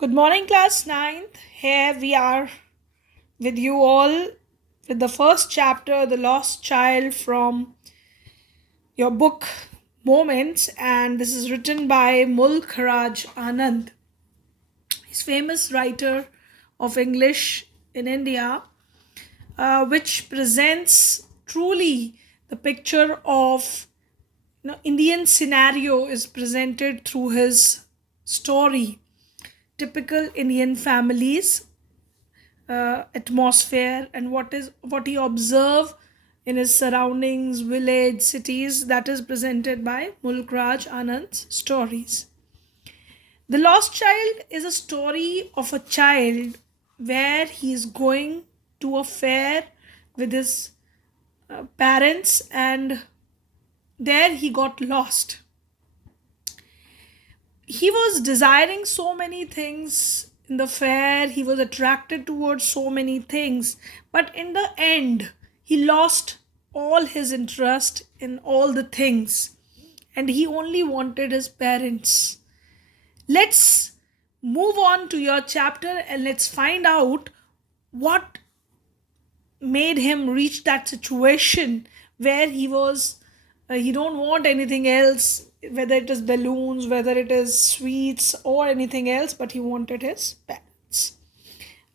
Good morning, class ninth. Here we are with you all with the first chapter, The Lost Child, from your book Moments, and this is written by Mulk Raj Anand. He's famous writer of English in India, which presents truly the picture of Indian scenario is presented through his story. Typical Indian families atmosphere and what he observe in his surroundings, village, cities, that is presented by Mulk Raj Anand's stories. The Lost Child is a story of a child where he is going to a fair with his parents, and there he got lost. He was desiring so many things in the fair, he was attracted towards so many things, but in the end he lost all his interest in all the things, and he only wanted his parents. Let's move on to your chapter and let's find out what made him reach that situation where he don't want anything else, whether it is balloons, whether it is sweets or anything else, but he wanted his parents.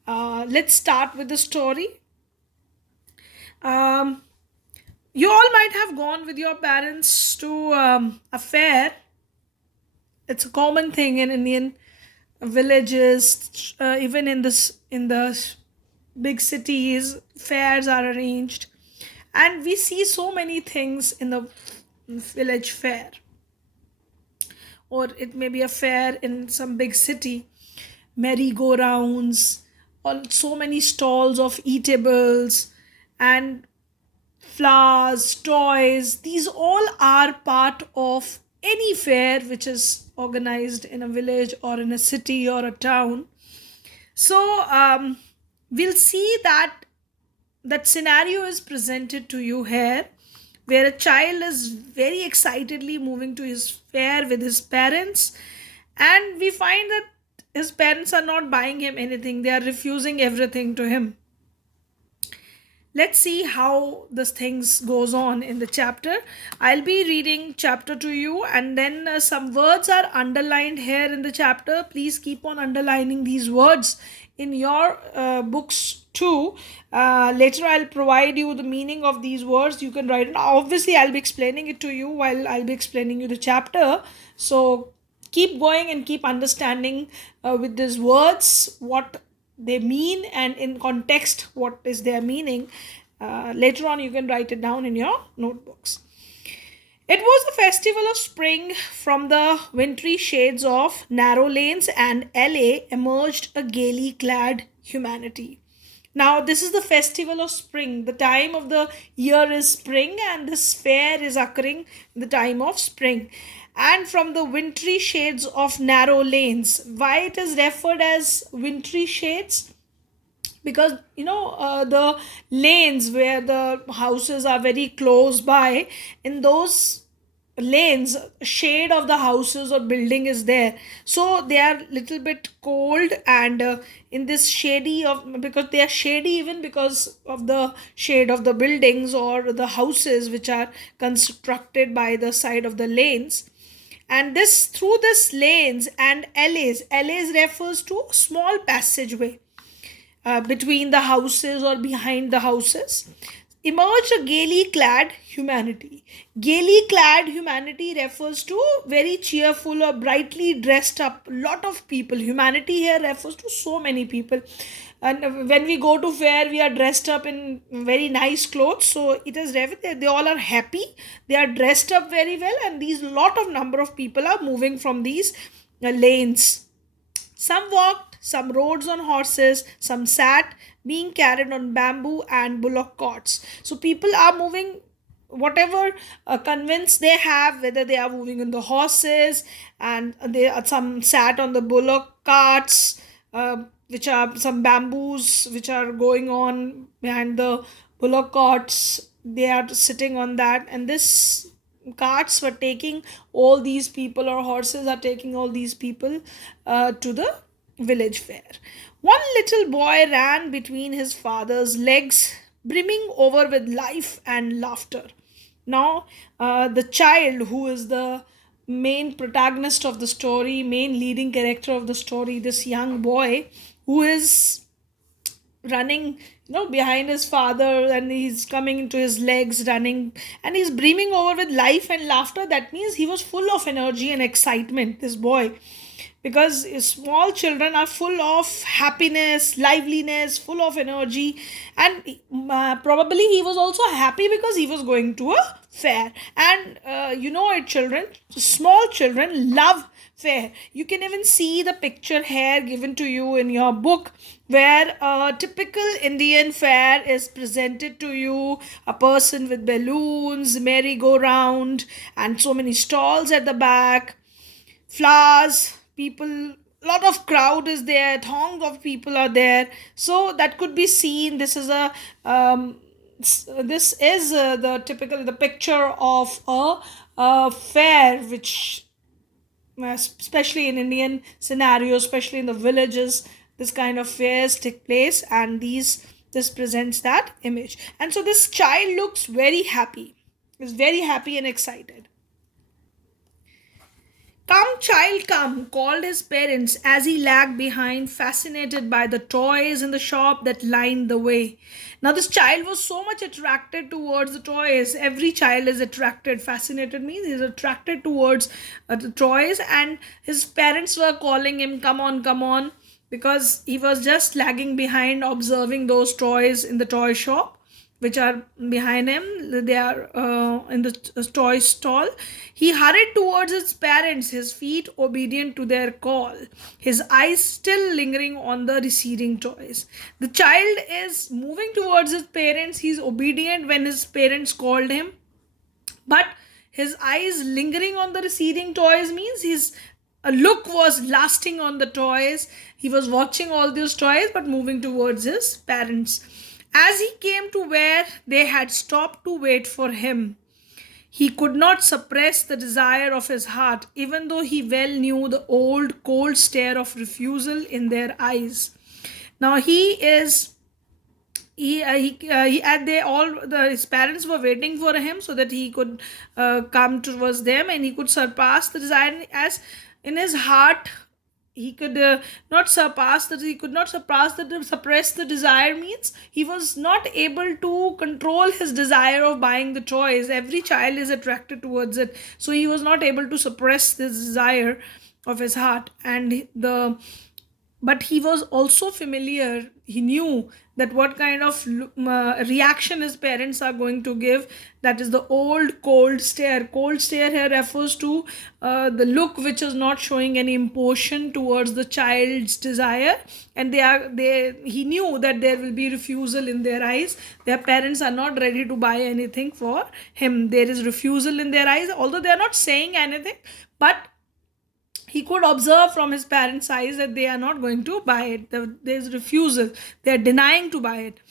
Let's start with the story. um, you all might have gone with your parents to a fair. It's a common thing in Indian villages, even in the big cities fairs are arranged, and we see so many things in the village fair, or it may be a fair in some big city. Merry-go-rounds, or so many stalls of eatables and flowers, toys. These all are part of any fair which is organized in a village or in a city or a town. So we'll see that scenario is presented to you here, where a child is very excitedly moving to his fair with his parents, and we find that his parents are not buying him anything, they are refusing everything to him. Let's see how this things goes on in the chapter. I'll be reading chapter to you, and then some words are underlined here in the chapter. Please keep on underlining these words in your books too. Later I'll provide you the meaning of these words. You can write it. Obviously I'll be explaining it to you while I'll be explaining you the chapter, so keep going and keep understanding with these words what they mean, and in context what is their meaning. Later on you can write it down in your notebooks. It was the festival of spring. From the wintry shades of narrow lanes and LA emerged a gaily clad humanity. Now, this is the festival of spring. The time of the year is spring, and this fair is occurring in the time of spring. And from the wintry shades of narrow lanes. Why it is referred as wintry shades? Because the lanes where the houses are very close by, in those lanes shade of the houses or building is there, so they are little bit cold, and in this shady of, because they are shady even because of the shade of the buildings or the houses which are constructed by the side of the lanes. And this, through this lanes and allays refers to small passageway between the houses or behind the houses, emerged a gaily clad humanity. Gaily clad humanity refers to very cheerful or brightly dressed up lot of people. Humanity here refers to so many people. And when we go to fair, we are dressed up in very nice clothes. So it is they all are happy. They are dressed up very well, and these lot of number of people are moving from these lanes. Some walked, some rode on horses, some sat, being carried on bamboo and bullock carts. So people are moving whatever conveyance they have, whether they are moving on the horses, and they are some sat on the bullock carts, which are some bamboos which are going on behind the bullock carts. They are sitting on that, and this carts were taking all these people, or horses are taking all these people to the village fair. One little boy ran between his father's legs, brimming over with life and laughter. Now, the child who is the main protagonist of the story, main leading character of the story, this young boy who is running, behind his father, and he's coming into his legs running, and he's brimming over with life and laughter. That means he was full of energy and excitement, this boy, because small children are full of happiness, liveliness, full of energy. And probably he was also happy because he was going to a fair. And children, small children love fair. You can even see the picture here given to you in your book, where a typical Indian fair is presented to you: a person with balloons, merry-go-round, and so many stalls at the back, flowers, people, lot of crowd is there, throngs of people are there. So that could be seen. This is the typical, the picture of a fair, which especially in Indian scenario, especially in the villages, this kind of fairs take place, and this presents that image. And so this child looks very happy, is very happy and excited. "Come, child, come," called his parents as he lagged behind, fascinated by the toys in the shop that lined the way. Now, this child was so much attracted towards the toys. Every child is attracted. Fascinated means he's attracted towards the toys, and his parents were calling him, "Come on, come on," because he was just lagging behind, observing those toys in the toy shop which are behind him. They are in the toy stall. He hurried towards his parents, his feet obedient to their call, his eyes still lingering on the receding toys. The child is moving towards his parents. He's obedient when his parents called him, but his eyes lingering on the receding toys means his a look was lasting on the toys. He was watching all these toys but moving towards his parents. As he came to where they had stopped to wait for him, he could not suppress the desire of his heart, even though he well knew the old cold stare of refusal in their eyes. Now he and they all his parents were waiting for him so that he could come towards them, and he could surpass the desire. As in his heart he could not surpass that he could not suppress the desire means he was not able to control his desire of buying the toys. Every child is attracted towards it, so he was not able to suppress this desire of his heart. And the but he was also familiar, he knew that what kind of reaction his parents are going to give. That is the old cold stare here refers to the look which is not showing any emotion towards the child's desire, and he knew that there will be refusal in their eyes. Their parents are not ready to buy anything for him. There is refusal in their eyes, although they are not saying anything, but he could observe from his parents' eyes that they are not going to buy it. There's refusal. They are denying to buy it.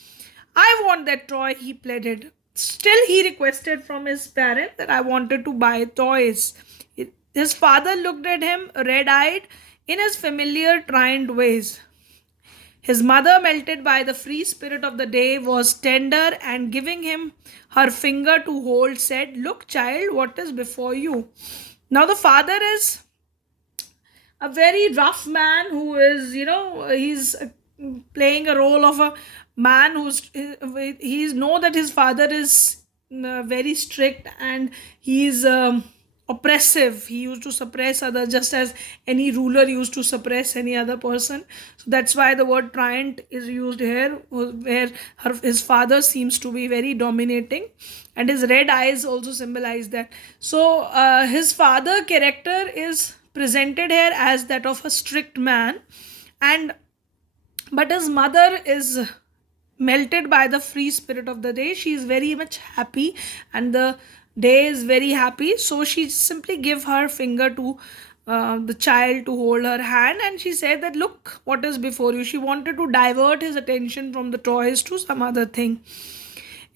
"I want that toy," he pleaded. Still, he requested from his parent that I wanted to buy toys. His father looked at him, red-eyed, in his familiar, trained ways. His mother, melted by the free spirit of the day, was tender, and giving him her finger to hold, said, "Look, child, what is before you." Now, the father is a very rough man who is, he's playing a role of a man who's, he's know that his father is very strict, and he's oppressive. He used to suppress others just as any ruler used to suppress any other person. So that's why the word tyrant is used here, where his father seems to be very dominating, and his red eyes also symbolize that. So his father character is presented here as that of a strict man, and but his mother is melted by the free spirit of the day. She is very much happy, and the day is very happy, so she simply give her finger to the child to hold her hand, and she said that, "Look what is before you." She wanted to divert his attention from the toys to some other thing.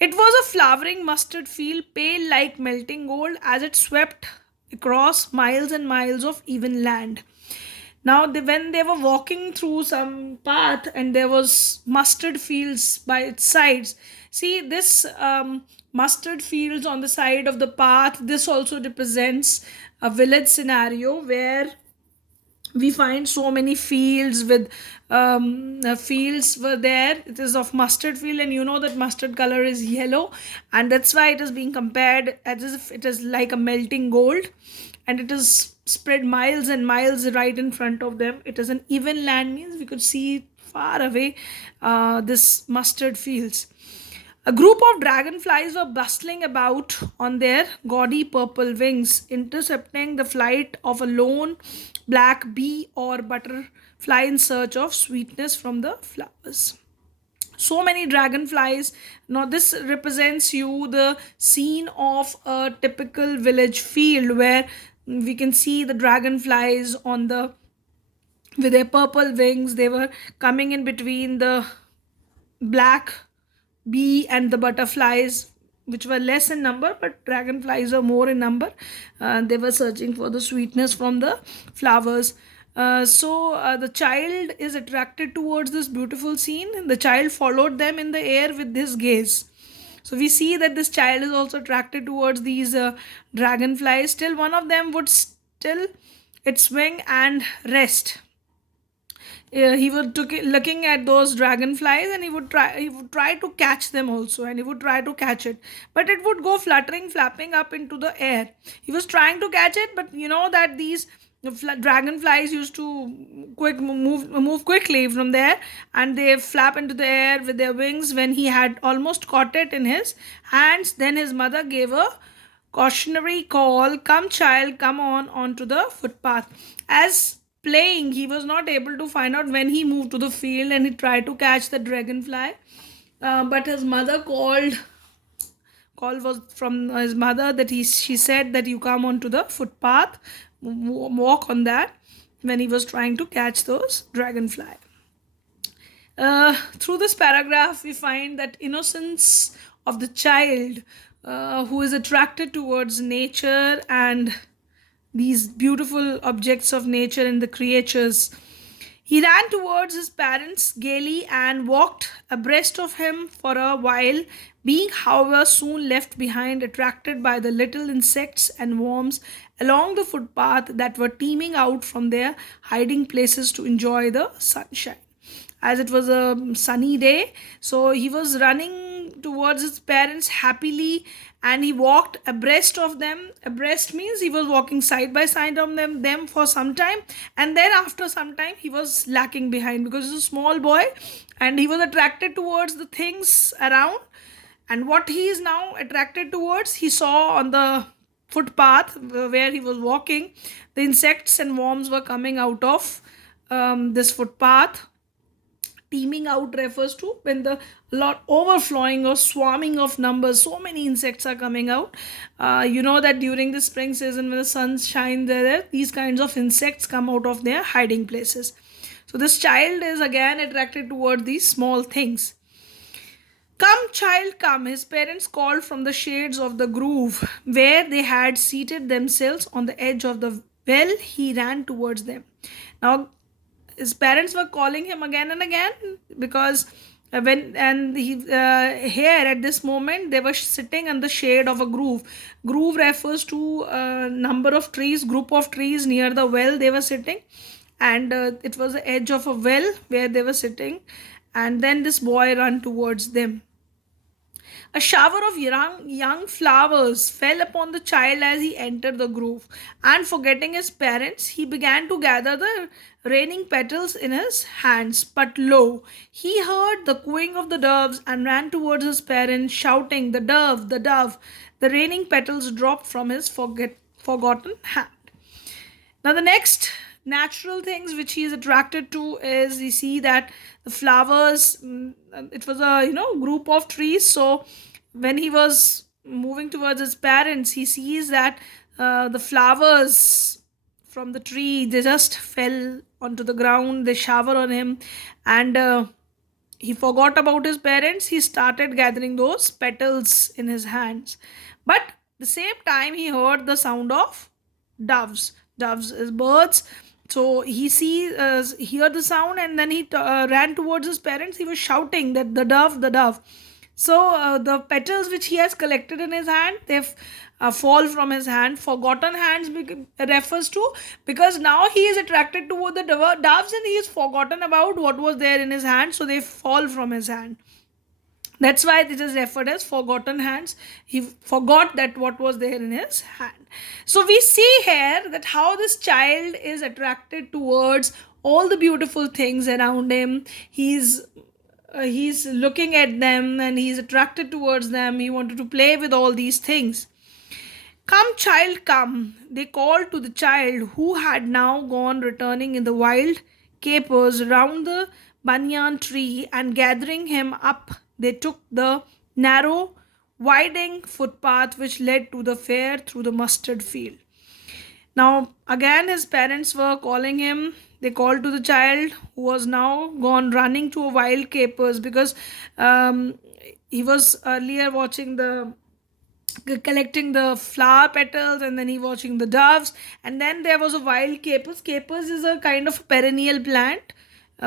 It was a flowering mustard field, pale like melting gold, as it swept across miles and miles of even land. Now when they were walking through some path and there was mustard fields by its sides. See this mustard fields on the side of the path, this also represents a village scenario where we find so many fields with fields were there. It is of mustard field, and you know that mustard color is yellow, and that's why it is being compared as if it is like a melting gold, and it is spread miles and miles right in front of them. It is an even land, means we could see far away this mustard fields. A group of dragonflies were bustling about on their gaudy purple wings, intercepting the flight of a lone black bee or butterfly in search of sweetness from the flowers. So many dragonflies. Now this represents you the scene of a typical village field where we can see the dragonflies on the with their purple wings. They were coming in between the black bee and the butterflies, which were less in number, but dragonflies are more in number. They were searching for the sweetness from the flowers. So the child is attracted towards this beautiful scene. The child followed them in the air with his gaze. So we see that this child is also attracted towards these dragonflies. Till one of them would still its wing and rest. He would looking at those dragonflies, and he would try to catch them also, and he would try to catch it, but it would go fluttering, flapping up into the air. He was trying to catch it, but you know that these dragonflies used to move quickly from there, and they flap into the air with their wings. When he had almost caught it in his hands, then his mother gave a cautionary call, "Come child, come on onto the footpath." As playing, he was not able to find out when he moved to the field and he tried to catch the dragonfly. But his mother call was from his mother, that she said that you come onto the footpath, walk on that, when he was trying to catch those dragonfly. Through this paragraph, we find that innocence of the child who is attracted towards nature and these beautiful objects of nature and the creatures. He ran towards his parents gaily and walked abreast of him for a while, being, however, soon left behind, attracted by the little insects and worms along the footpath that were teeming out from their hiding places to enjoy the sunshine. As it was a sunny day, so he was running towards his parents happily, and he walked abreast of them. Abreast means he was walking side by side of them for some time, and then after some time he was lacking behind because he's a small boy and he was attracted towards the things around. And what he is now attracted towards, he saw on the footpath where he was walking, the insects and worms were coming out of this footpath. Teeming out refers to when the lot overflowing or swarming of numbers, so many insects are coming out. You know that during the spring season, when the sun shines there, these kinds of insects come out of their hiding places. So this child is again attracted toward these small things. "Come, child, come," his parents called from the shades of the grove where they had seated themselves on the edge of the well. He ran towards them. Now his parents were calling him again and again, because when and he here at this moment they were sitting in the shade of a grove refers to a number of trees, group of trees near the well they were sitting, and it was the edge of a well where they were sitting, and then this boy ran towards them. A shower of young flowers fell upon the child as he entered the grove, and forgetting his parents, he began to gather the raining petals in his hands. But lo, he heard the cooing of the doves and ran towards his parents, shouting, "The dove, the dove!" The raining petals dropped from his forgotten hand. Now, the next natural things which he is attracted to is, you see that the flowers, it was a group of trees. So when he was moving towards his parents, he sees that the flowers from the tree, they just fell onto the ground, they shower on him, and he forgot about his parents. He started gathering those petals in his hands, but the same time he heard the sound of doves. Doves is birds, So he hear the sound, and then he ran towards his parents. He was shouting that the dove, the dove. So the petals which he has collected in his hand, they fall from his hand. Forgotten hands refers to, because now he is attracted toward the doves, and he is forgotten about what was there in his hand, so they fall from his hand. That's why it is referred as forgotten hands. He forgot that what was there in his hand. So we see here that how this child is attracted towards all the beautiful things around him. He's looking at them and he's attracted towards them. He wanted to play with all these things. Come, child, come, they called to the child, who had now gone returning in the wild capers round the banyan tree, and gathering him up, they took the narrow, winding footpath which led to the fair through the mustard field. Now, again, his parents were calling him. They called to the child, who was now gone running to a wild capers, because he was earlier watching the collecting the flower petals, and then he watching the doves, and then there was a wild capers. Capers is a kind of perennial plant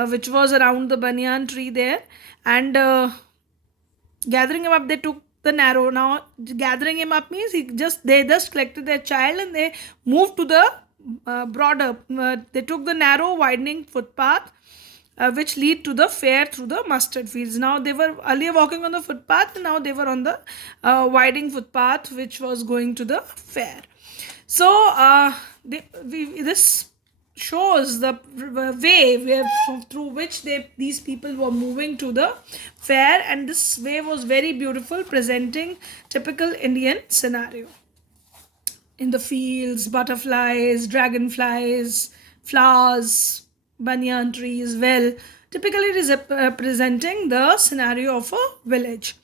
which was around the banyan tree there, and gathering him up, they took the narrow. Now gathering him up means they just collected their child, and they moved to the broader, they took the narrow widening footpath which lead to the fair through the mustard fields. Now they were earlier walking on the footpath, and now they were on the widening footpath which was going to the fair. So this shows the way through which these people were moving to the fair, and this way was very beautiful, presenting typical Indian scenario. In the fields, butterflies, dragonflies, flowers, banyan trees, well, typically it is representing the scenario of a village.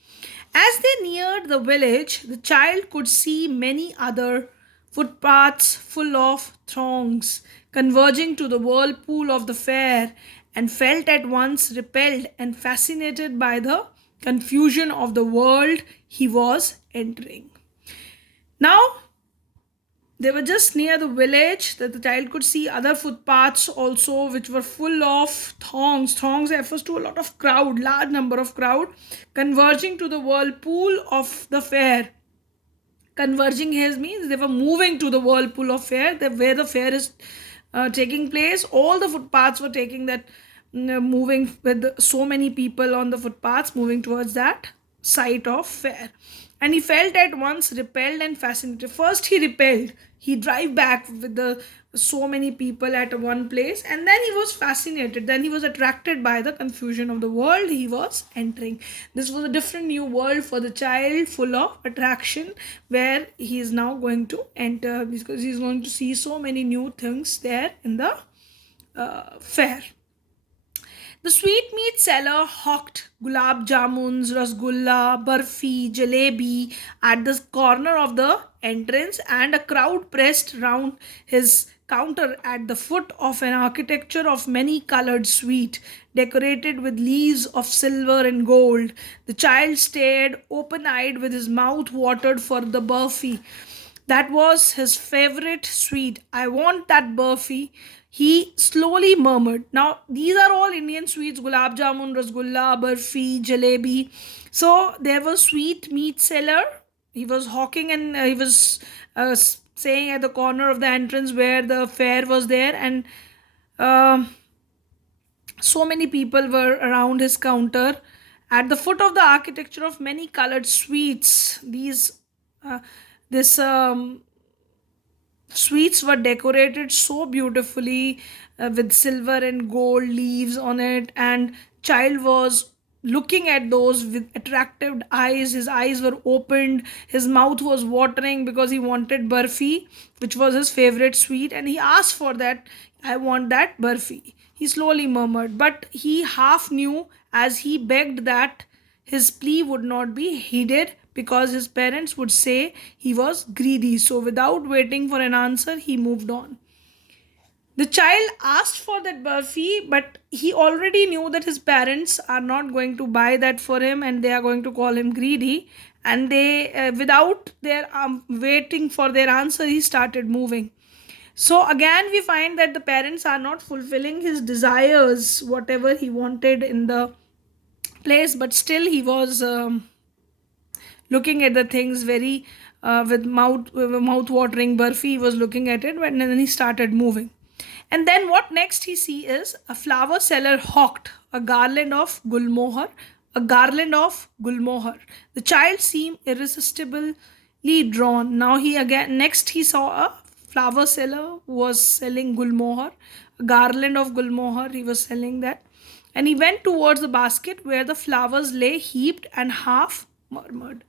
As they neared the village, the child could see many other footpaths full of throngs converging to the whirlpool of the fair, and felt at once repelled and fascinated by the confusion of the world he was entering. Now, they were just near the village, that the child could see other footpaths also, which were full of throngs. Throngs refers to a lot of crowd, large number of crowd, converging to the whirlpool of the fair. Converging here means they were moving to the whirlpool of fair, where the fair is taking place. All the footpaths were taking that, moving with so many people on the footpaths, moving towards that site of fair. And he felt at once repelled and fascinated. First he repelled, he drive back with the so many people at one place, and then he was fascinated, then he was attracted by the confusion of the world he was entering. This was a different new world for the child, full of attraction, where he is now going to enter, because he is going to see so many new things there in the fair. The sweetmeat seller hawked gulab jamuns, rasgulla, barfi, jalebi at the corner of the entrance, and a crowd pressed round his counter at the foot of an architecture of many colored sweet, decorated with leaves of silver and gold. The child stared open eyed, with his mouth watered for the burfi. That was his favorite sweet. I want that burfi, he slowly murmured. Now, these are all Indian sweets: gulab jamun, rasgulla, barfi, jalebi. So, there was sweet meat seller. He was hawking, and he was saying at the corner of the entrance where the fair was there, and so many people were around his counter. At the foot of the architecture of many colored sweets, this sweets were decorated so beautifully with silver and gold leaves on it, and child was looking at those with attractive eyes. His eyes were opened, his mouth was watering, because he wanted barfi, which was his favorite sweet, and he asked for that. I want that barfi, he slowly murmured, but he half knew, as he begged, that his plea would not be heeded, because his parents would say he was greedy. So, without waiting for an answer, he moved on. The child asked for that burfi, but he already knew that his parents are not going to buy that for him, and they are going to call him greedy. And they, without their waiting for their answer, he started moving. So again we find that the parents are not fulfilling his desires, whatever he wanted in the place, but still he was looking at the things very with mouth watering burfi. He was looking at it when, and then he started moving. And then what next he see is a flower seller hawked a garland of gulmohar, a garland of gulmohar. The child seemed irresistibly drawn. Now he again next he saw a flower seller who was selling gulmohar, a garland of gulmohar. He was selling that, and he went towards the basket where the flowers lay heaped and half murmured.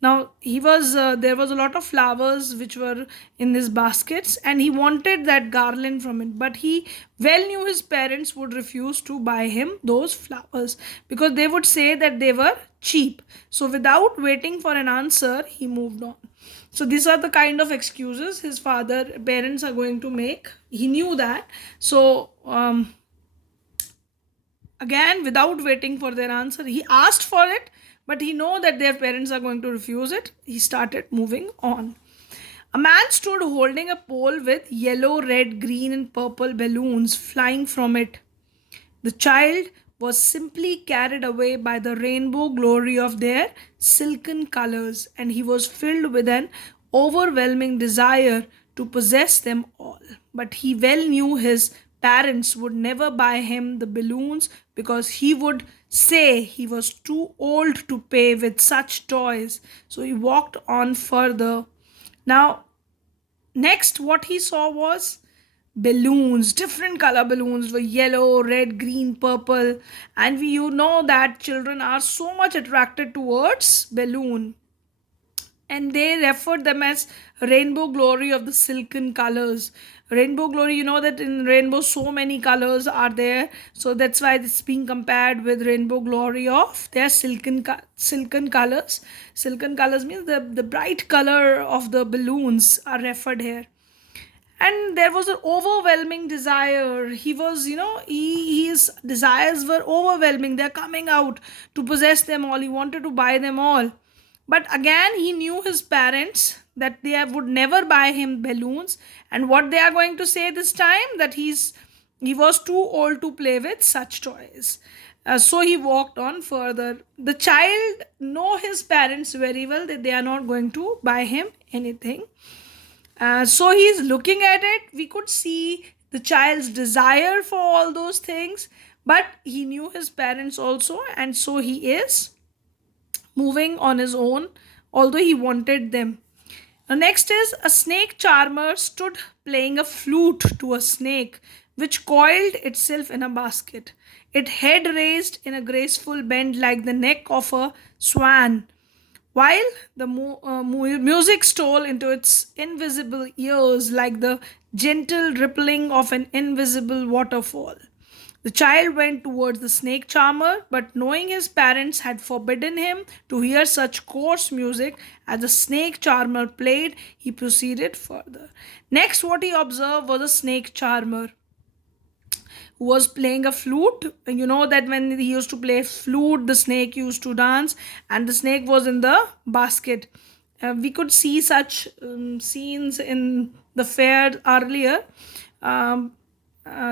Now he was there was a lot of flowers which were in these baskets, and he wanted that garland from it, but he well knew his parents would refuse to buy him those flowers because they would say that they were cheap. So without waiting for an answer, he moved on. So these are the kind of excuses his father parents are going to make. He knew that. So again, without waiting for their answer, he asked for it, but he know that their parents are going to refuse it. He started moving on. A man stood holding a pole with yellow, red, green, and purple balloons flying from it. The child was simply carried away by the rainbow glory of their silken colors, and he was filled with an overwhelming desire to possess them all. But he well knew his parents would never buy him the balloons because he would say he was too old to pay with such toys. So he walked on further. Now, next, what he saw was balloons. Different color balloons were yellow, red, green, purple, and you know that children are so much attracted towards balloon, and they referred them as rainbow glory of the silken colors. Rainbow glory, you know that in rainbow so many colors are there, so that's why it's being compared with rainbow glory of their silken colors. Silken colors means the bright color of the balloons are referred here. And there was an overwhelming desire. He was, his desires were overwhelming. They're coming out to possess them all. He wanted to buy them all. But again, he knew his parents that they would never buy him balloons. And what they are going to say this time, that he was too old to play with such toys. So he walked on further. The child know his parents very well that they are not going to buy him anything. So he's looking at it. We could see the child's desire for all those things, but he knew his parents also, and so he is moving on his own, although he wanted them. The next is a snake charmer stood playing a flute to a snake which coiled itself in a basket. Its head raised in a graceful bend like the neck of a swan, while the music stole into its invisible ears like the gentle rippling of an invisible waterfall. The child went towards the snake charmer, but knowing his parents had forbidden him to hear such coarse music as the snake charmer played, he proceeded further. Next, what he observed was a snake charmer who was playing a flute. You know that when he used to play flute, the snake used to dance, and the snake was in the basket. We could see such scenes in the fair earlier.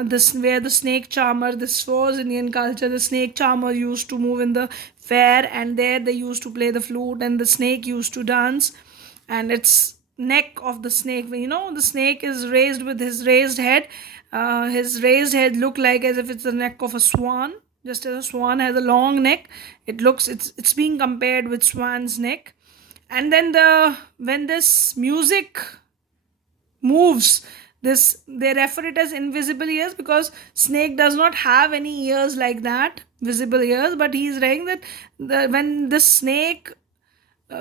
This where the snake charmer, this was Indian culture. The snake charmer used to move in the fair, and there they used to play the flute, and the snake used to dance. And its neck of the snake, the snake is raised with his raised head. His raised head look like as if it's the neck of a swan. Just as a swan has a long neck, it's being compared with swan's neck. And then when this music moves, this they refer it as invisible ears because snake does not have any ears like that, visible ears. But he is saying that when the snake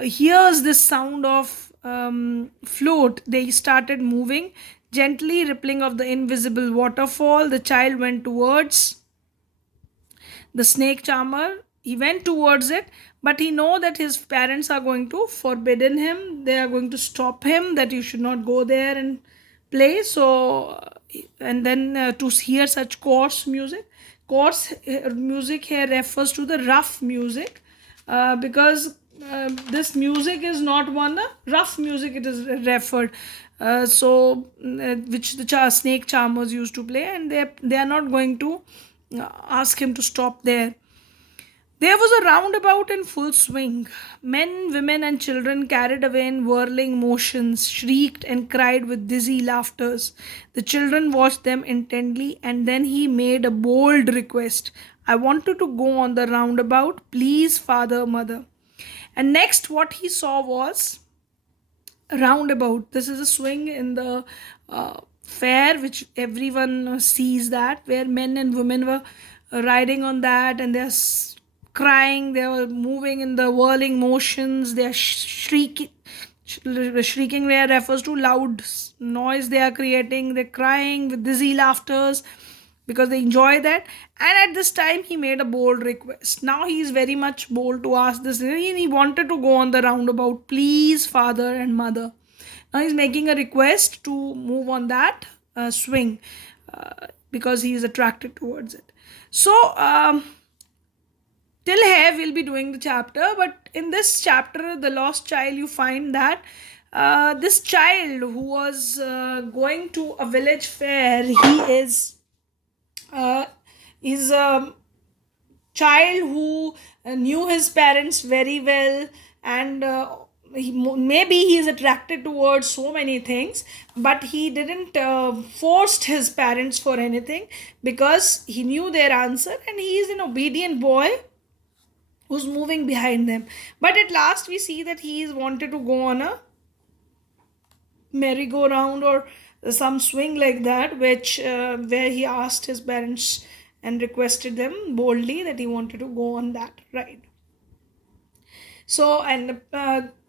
hears this sound of flute, they started moving gently, rippling of the invisible waterfall. The child went towards the snake charmer. He went towards it, but he know that his parents are going to forbidden him. They are going to stop him that you should not go there and play. So, and then to hear such coarse music. Coarse music here refers to the rough music, because this music is not one rough music. It is referred. which the snake charmers used to play, and they are not going to ask him to stop there. There was a roundabout in full swing. Men, women, and children, carried away in whirling motions, shrieked and cried with dizzy laughters. The children watched them intently, and then he made a bold request. I wanted to go on the roundabout. Please, father, mother. And next, what he saw was a roundabout. This is a swing in the fair, which everyone sees, that where men and women were riding on that, and they're crying, they were moving in the whirling motions, they're shrieking. Shrieking there refers to loud noise they are creating. They're crying with dizzy laughters because they enjoy that. And at this time, he made a bold request. Now he is very much bold to ask this. He wanted to go on the roundabout. Please, father and mother. Now he's making a request to move on that swing because he is attracted towards it. So, till here we'll be doing the chapter, but in this chapter, The Lost Child, you find that this child who was going to a village fair, he is a child who knew his parents very well, and maybe he is attracted towards so many things, but he didn't forced his parents for anything because he knew their answer, and he is an obedient boy who's moving behind them. But at last we see that he is wanted to go on a merry-go-round or some swing like that, which where he asked his parents and requested them boldly that he wanted to go on that ride. So, and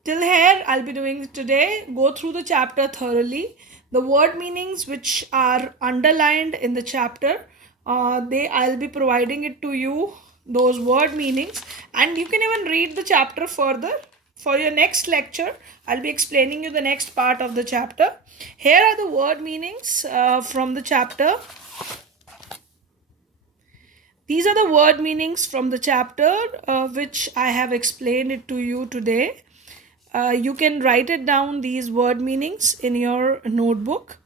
till here I'll be doing today. Go through the chapter thoroughly. The word meanings which are underlined in the chapter, I'll be providing it to you, those word meanings, and you can even read the chapter further. For your next lecture, I'll be explaining you the next part of the chapter. Here are the word meanings from the chapter. These are the word meanings from the chapter which I have explained it to you today. You can write it down, these word meanings, in your notebook.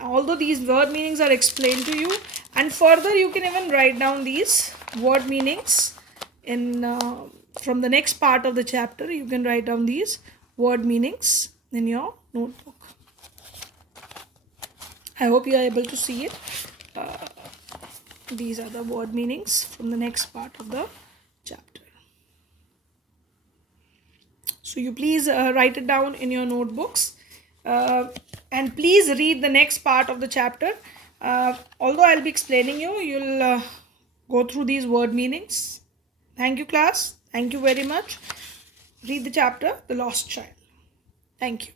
Although these word meanings are explained to you, and further you can even write down these word meanings in from the next part of the chapter. You can write down these word meanings in your notebook. I hope you are able to see it. These are the word meanings from the next part of the chapter. So you please write it down in your notebooks, and please read the next part of the chapter. Although I'll be explaining you, you'll go through these word meanings. Thank you, class. Thank you very much. Read the chapter, The Lost Child. Thank you.